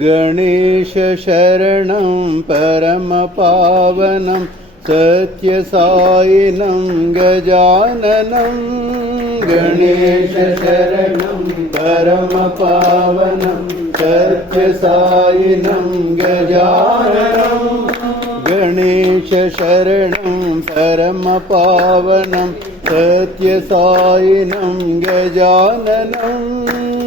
गणेश शरणं परमपावनं सत्यसायिनं गजाननं। गणेश शरणं परमपावनं सत्यसायिनं गजाननं। गणेश शरणं परमपावनं सत्यसायिनं गजाननं।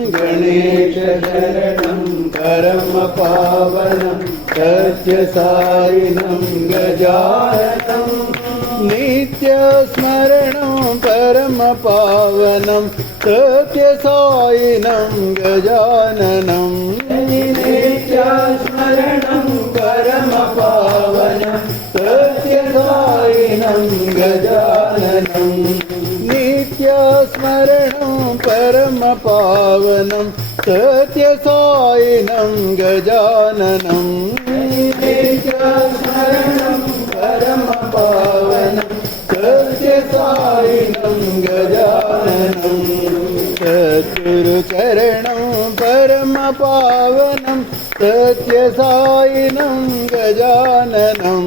गणेश शरणं परमपावनं सत्यसायिनं गजाननं। नित्यस्मरणं परमपावनं सत्यसायिनं गजाननं। नित्यस्मरणं परमपावनं सत्यसायिनं गजाननं। नित्यस्मरणं परमपावनं सत्यसायिनं गजाननं। नित्यस्मरणं परमपावनं सत्यसायिनं गजाननं। सद्गुरुचरणं परमपावनं सत्यसायिनं गजाननं।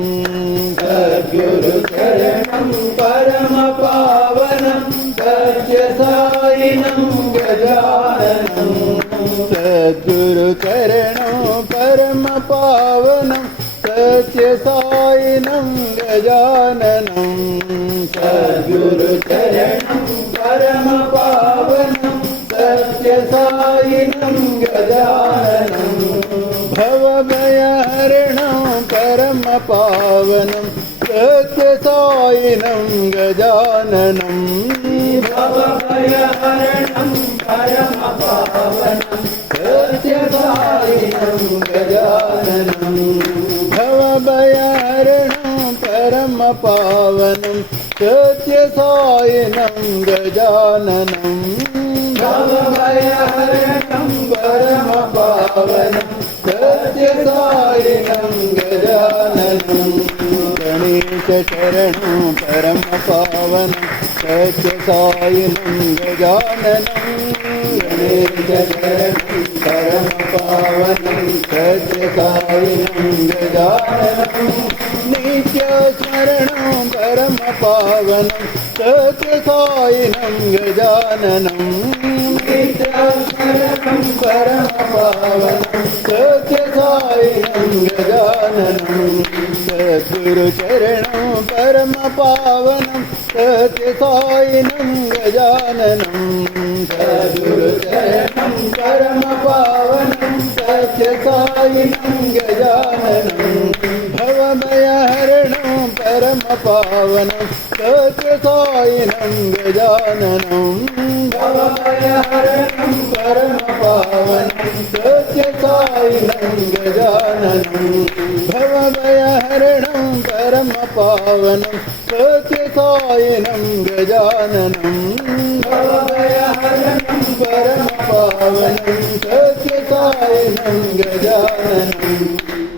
सद्गुरुचरणं परमपावनं सत्यसायिनं गजाननं। सद्गुरुचरणं परमपावनं सत्यसायिनं गजाननं। सद्गुरुचरणं परमपावनं सत्यसायिनं गजाननं। भवभयहरणं परमपावनं सत्यसायिनं गजाननं। भवभयहरणं परमपावनं सत्यसायिनं गजाननं। भवभयहरणं परमपावनं सत्यसायिनं गजाननं। भवभयहरणं परमपावनं सत्यसायिनं गजाननं। गणेश शरणं परमपावनं सत्यसायिनं गजाननं। गणेश शरणं परमपावनं सत्यसायिनं गजाननं। नित्यस्मरणं परमपावनं सत्यसायिनं गजाननं। नित्यस्मरणं परमपावनं सत्यसायिनं गजाननं। सद्गुरुचरणं परमपावनं सत्यसायिनं गजाननं। सद्गुरुचरणं परमपावनं सत्यसायिनं गजाननं। भवभयहरणं परमपावनं सत्यसायिनं गजाननं। भवभयहरणं परमपावनं सत्यसायिनं गजाननं। भवभयहरणं परमपावनं सत्यसायिनं गजाननं। भवभयहरणं परमपावनं सत्यसायिनं गजाननं।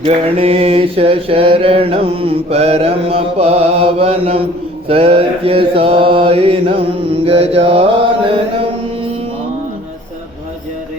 गणेश शरणं परमपावनं सत्यसायिनं गजाननं।